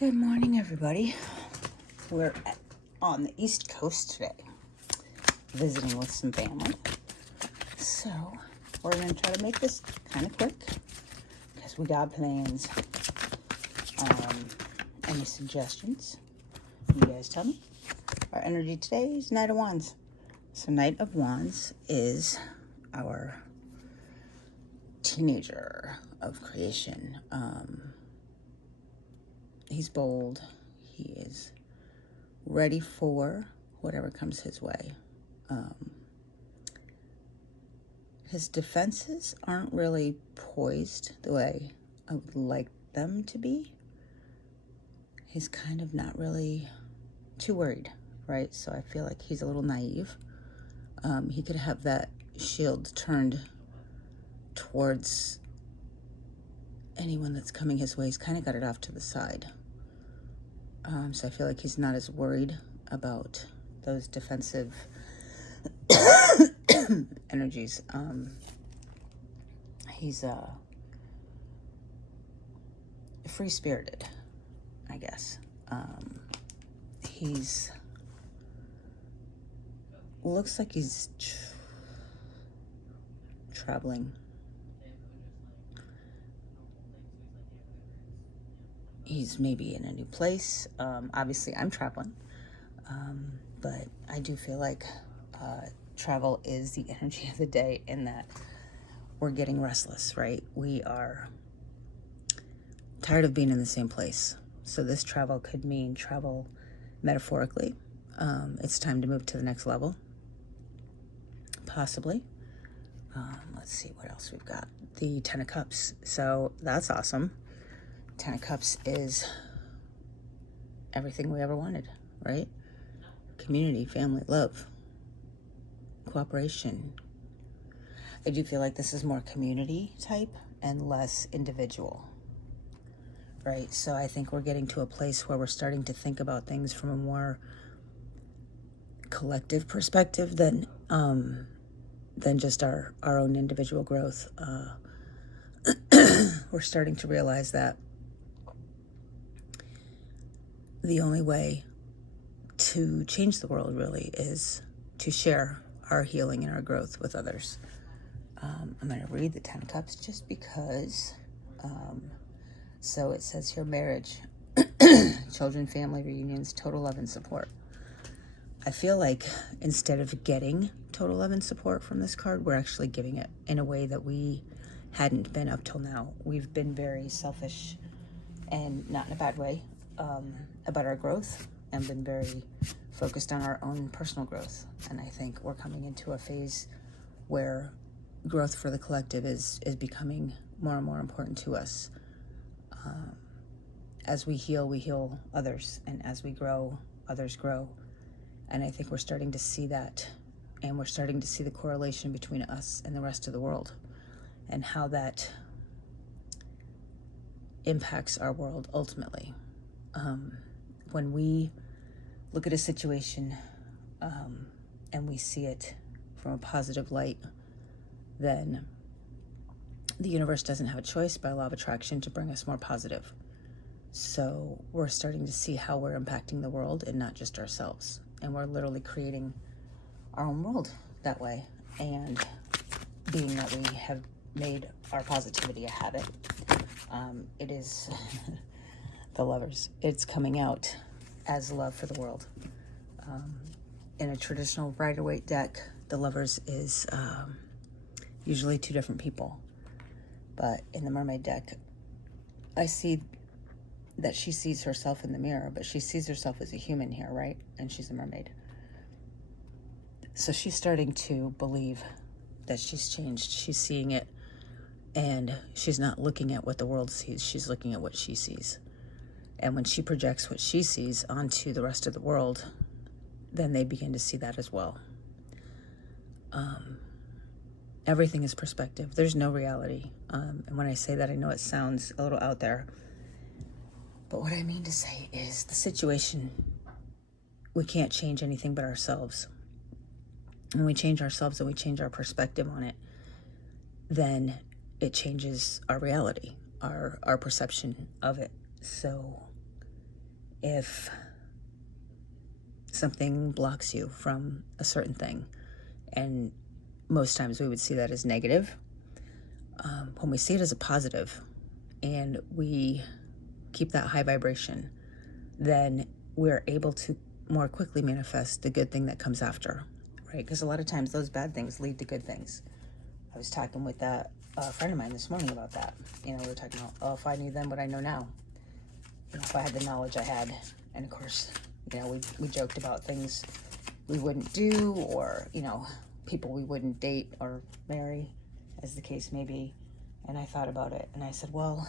Good morning, everybody. We're on the East Coast today, visiting with some family. So we're going to try to make this kind of quick because we got plans. Any suggestions? You guys tell me. Our energy today is Knight of Wands. So Knight of Wands is our teenager of creation. He's bold. He is ready for whatever comes his way. His defenses aren't really poised the way I would like them to be. He's kind of not really too worried, right? So I feel like he's a little naive. He could have that shield turned towards anyone that's coming his way. He's kind of got it off to the side. So I feel like he's not as worried about those defensive energies. He's free-spirited, I guess. He's looks like he's traveling. He's maybe in a new place. Obviously, I'm traveling. But I do feel like travel is the energy of the day in that we're getting restless, right? We are tired of being in the same place. So this travel could mean travel metaphorically. It's time to move to the next level. Possibly. Let's see what else we've got. The Ten of Cups. So that's awesome. Ten of Cups is everything we ever wanted, right? Community, family, love, cooperation. I do feel like this is more community type and less individual, right? So I think we're getting to a place where we're starting to think about things from a more collective perspective than just our own individual growth. We're starting to realize that the only way to change the world really is to share our healing and our growth with others. I'm going to read the Ten of Cups just because. So it says here, marriage, children, family, reunions, total love and support. I feel like instead of getting total love and support from this card, we're actually giving it in a way that we hadn't been up till now. We've been very selfish, and not in a bad way, about our growth, and been very focused on our own personal growth. And I think we're coming into a phase where growth for the collective is becoming more and more important to us. As we heal others, and as we grow, others grow. And I think we're starting to see that, and we're starting to see the correlation between us and the rest of the world, and how that impacts our world ultimately. When we look at a situation and we see it from a positive light, then the universe doesn't have a choice by law of attraction to bring us more positive. So we're starting to see how we're impacting the world and not just ourselves. And we're literally creating our own world that way. And being that we have made our positivity a habit, it is the Lovers. It's coming out as love for the world. In a traditional Rider-Waite deck, the Lovers is usually two different people. But in the Mermaid deck, I see that she sees herself in the mirror, but she sees herself as a human here, right? And she's a mermaid. So she's starting to believe that she's changed. She's seeing it, and she's not looking at what the world sees. She's looking at what she sees. And when she projects what she sees onto the rest of the world, then they begin to see that as well. Everything is perspective. There's no reality. And when I say that, I know it sounds a little out there. But what I mean to say is the situation, we can't change anything but ourselves. When we change ourselves and we change our perspective on it, then it changes our reality, our perception of it. So if something blocks you from a certain thing. And most times we would see that as negative. When we see it as a positive and we keep that high vibration, then we're able to more quickly manifest the good thing that comes after, right? Because a lot of times those bad things lead to good things. I was talking with a friend of mine this morning about that. We were talking about, oh, if I knew then what I know now, if I had the knowledge I had. And of course, we joked about things we wouldn't do, or, people we wouldn't date or marry, as the case may be. And I thought about it, and I said, well,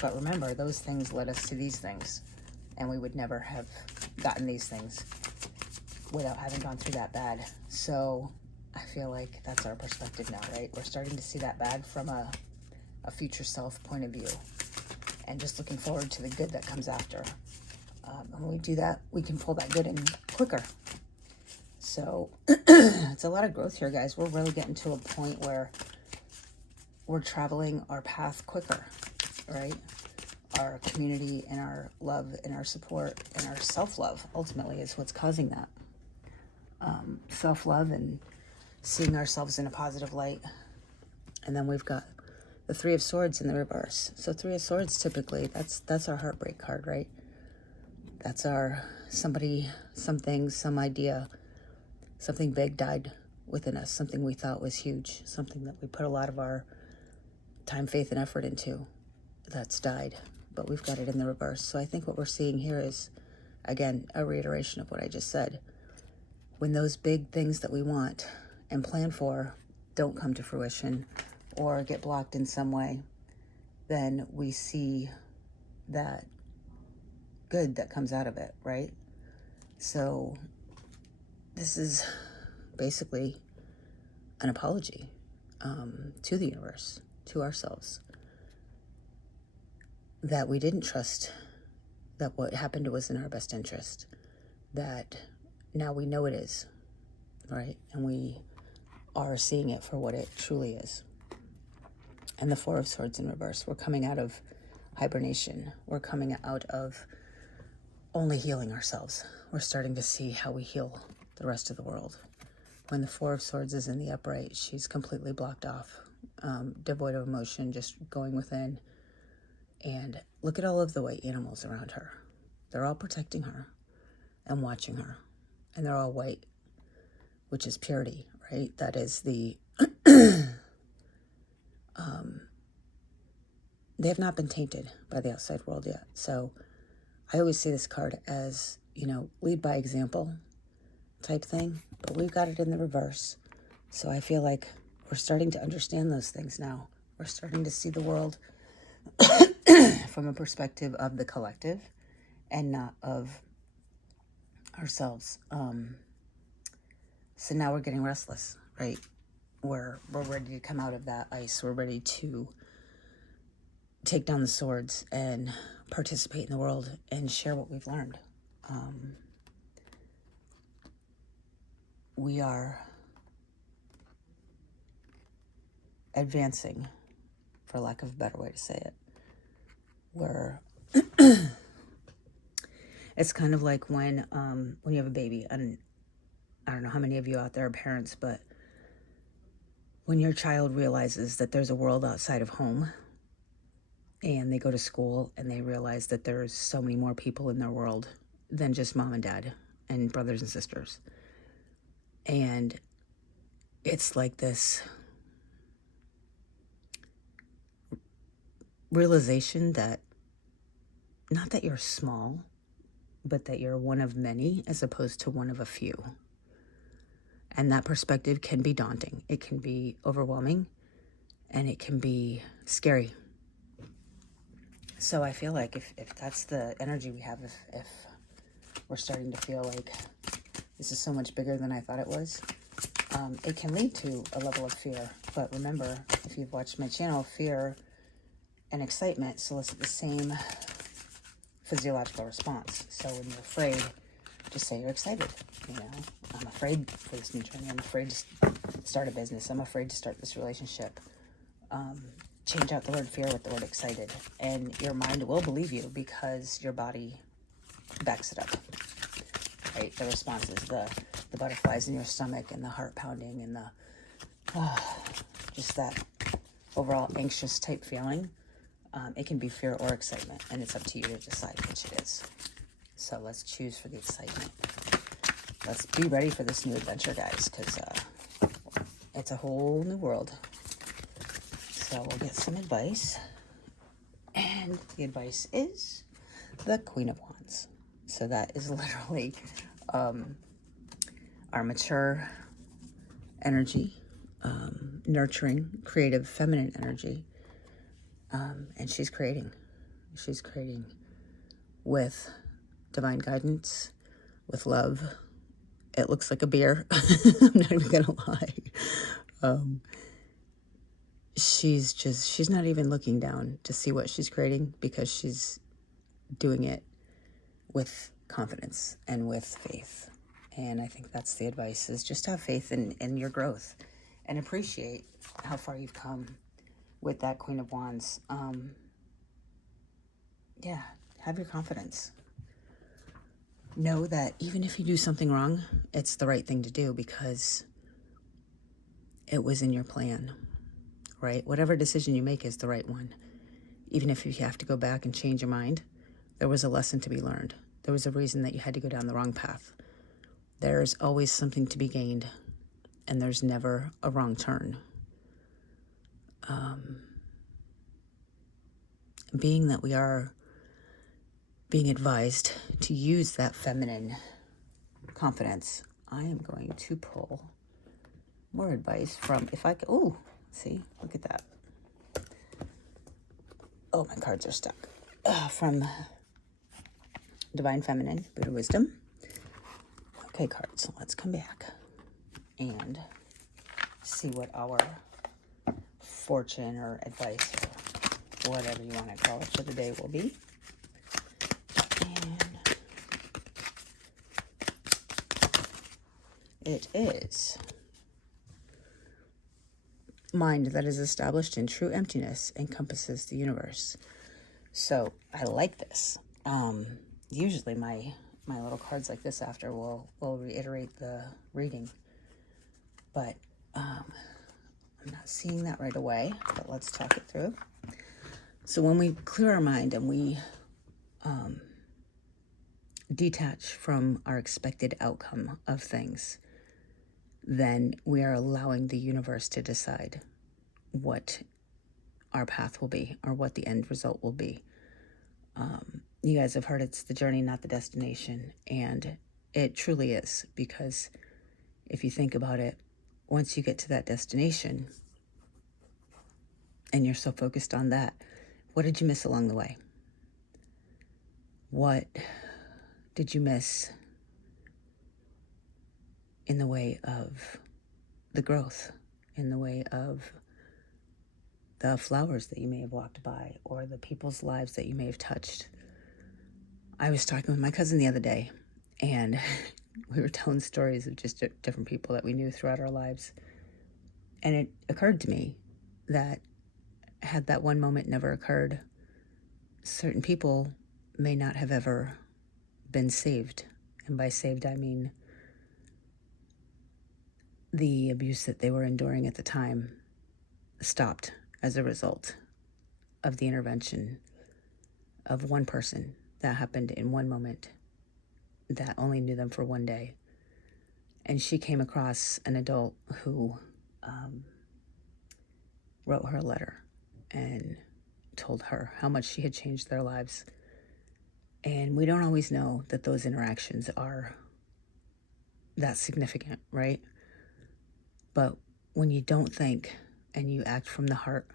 but remember, those things led us to these things, and we would never have gotten these things without having gone through that bad. So I feel like that's our perspective now, right? We're starting to see that bad from a future self point of view, and just looking forward to the good that comes after. And when we do that, we can pull that good in quicker. So it's a lot of growth here, guys. We're really getting to a point where we're traveling our path quicker, right? Our community and our love and our support and our self-love ultimately is what's causing that. Self-love and seeing ourselves in a positive light. And then we've got the Three of Swords in the reverse. So Three of Swords, typically, that's our heartbreak card, right? That's our somebody, something, some idea, something big died within us, something we thought was huge, something that we put a lot of our time, faith, and effort into that's died, but we've got it in the reverse. So I think what we're seeing here is, again, a reiteration of what I just said. When those big things that we want and plan for don't come to fruition or get blocked in some way, then we see that good that comes out of it, right? So this is basically an apology to the universe, to ourselves, that we didn't trust that what happened to us in our best interest, that now we know it is, right? And we are seeing it for what it truly is. And the Four of Swords in reverse. We're coming out of hibernation. We're coming out of only healing ourselves. We're starting to see how we heal the rest of the world. When the Four of Swords is in the upright, she's completely blocked off, devoid of emotion, just going within. And look at all of the white animals around her. They're all protecting her and watching her. And they're all white, which is purity, right? That is the... they have not been tainted by the outside world yet. So I always see this card as, lead by example type thing. But we've got it in the reverse. So I feel like we're starting to understand those things now. We're starting to see the world from a perspective of the collective and not of ourselves. So now we're getting restless, right? We're ready to come out of that ice. We're ready to take down the swords and participate in the world and share what we've learned. We are advancing, for lack of a better way to say it. It's kind of like when you have a baby, and I don't know how many of you out there are parents, but when your child realizes that there's a world outside of home, and they go to school and they realize that there's so many more people in their world than just mom and dad and brothers and sisters. And it's like this realization that, not that you're small, but that you're one of many as opposed to one of a few. And that perspective can be daunting. It can be overwhelming, and it can be scary. So I feel like if that's the energy we have, if we're starting to feel like this is so much bigger than I thought it was, it can lead to a level of fear. But remember, if you've watched my channel, fear and excitement solicit the same physiological response. So when you're afraid, just say you're excited. I'm afraid for this new journey. I'm afraid to start a business. I'm afraid to start this relationship. Change out the word fear with the word excited, and your mind will believe you because your body backs it up, right? The response is the butterflies in your stomach and the heart pounding and the, just that overall anxious type feeling. It can be fear or excitement, and it's up to you to decide which it is. So let's choose for the excitement. Let's be ready for this new adventure, guys, because it's a whole new world. So we'll get some advice. And the advice is the Queen of Wands. So that is literally our mature energy, nurturing, creative, feminine energy. And she's creating. She's creating with divine guidance, with love. It looks like a beer. I'm not even going to lie. She's not even looking down to see what she's creating, because she's doing it with confidence and with faith. And I think that's the advice, is just have faith in your growth and appreciate how far you've come with that Queen of Wands. Yeah, have your confidence. Know that even if you do something wrong, it's the right thing to do, because it was in your plan, right? Whatever decision you make is the right one. Even if you have to go back and change your mind, there was a lesson to be learned. There was a reason that you had to go down the wrong path. There's always something to be gained, and there's never a wrong turn. Being that we are being advised to use that feminine confidence, I am going to pull more advice from, if I could, oh, see, look at that. Oh, my cards are stuck. From Divine Feminine, Buddha Wisdom. Okay, cards, let's come back and see what our fortune or advice, or whatever you want to call it, for the day will be. And it is: mind that is established in true emptiness encompasses the universe. So I like this. Usually my little cards like this after will reiterate the reading, but I'm not seeing that right away, but let's talk it through. So when we clear our mind and we detach from our expected outcome of things, then we are allowing the universe to decide what our path will be, or what the end result will be. You guys have heard it's the journey, not the destination. And it truly is, because if you think about it, once you get to that destination and you're so focused on that, what did you miss along the way? What did you miss in the way of the growth, in the way of the flowers that you may have walked by, or the people's lives that you may have touched? I was talking with my cousin the other day, and we were telling stories of just different people that we knew throughout our lives. And it occurred to me that had that one moment never occurred, certain people may not have ever been saved. And by saved, I mean the abuse that they were enduring at the time stopped as a result of the intervention of one person that happened in one moment that only knew them for one day. And she came across an adult who wrote her a letter and told her how much she had changed their lives. And we don't always know that those interactions are that significant, right? But when you don't think and you act from the heart,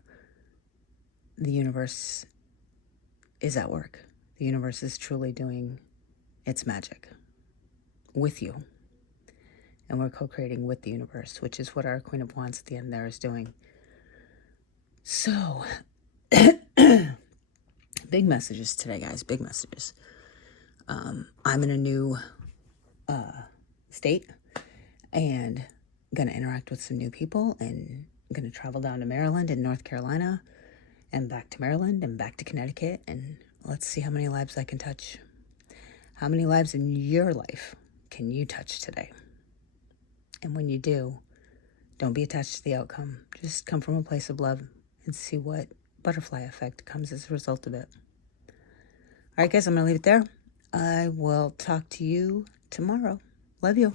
the universe is at work. The universe is truly doing its magic with you. And we're co-creating with the universe, which is what our Queen of Wands at the end there is doing. So, big messages today, guys, big messages. I'm in a new state and going to interact with some new people, and I'm going to travel down to Maryland and North Carolina and back to Maryland and back to Connecticut, and let's see how many lives I can touch. How many lives in your life can you touch today? And when you do, don't be attached to the outcome. Just come from a place of love and see what butterfly effect comes as a result of it. All right, guys, I'm going to leave it there. I will talk to you tomorrow. Love you.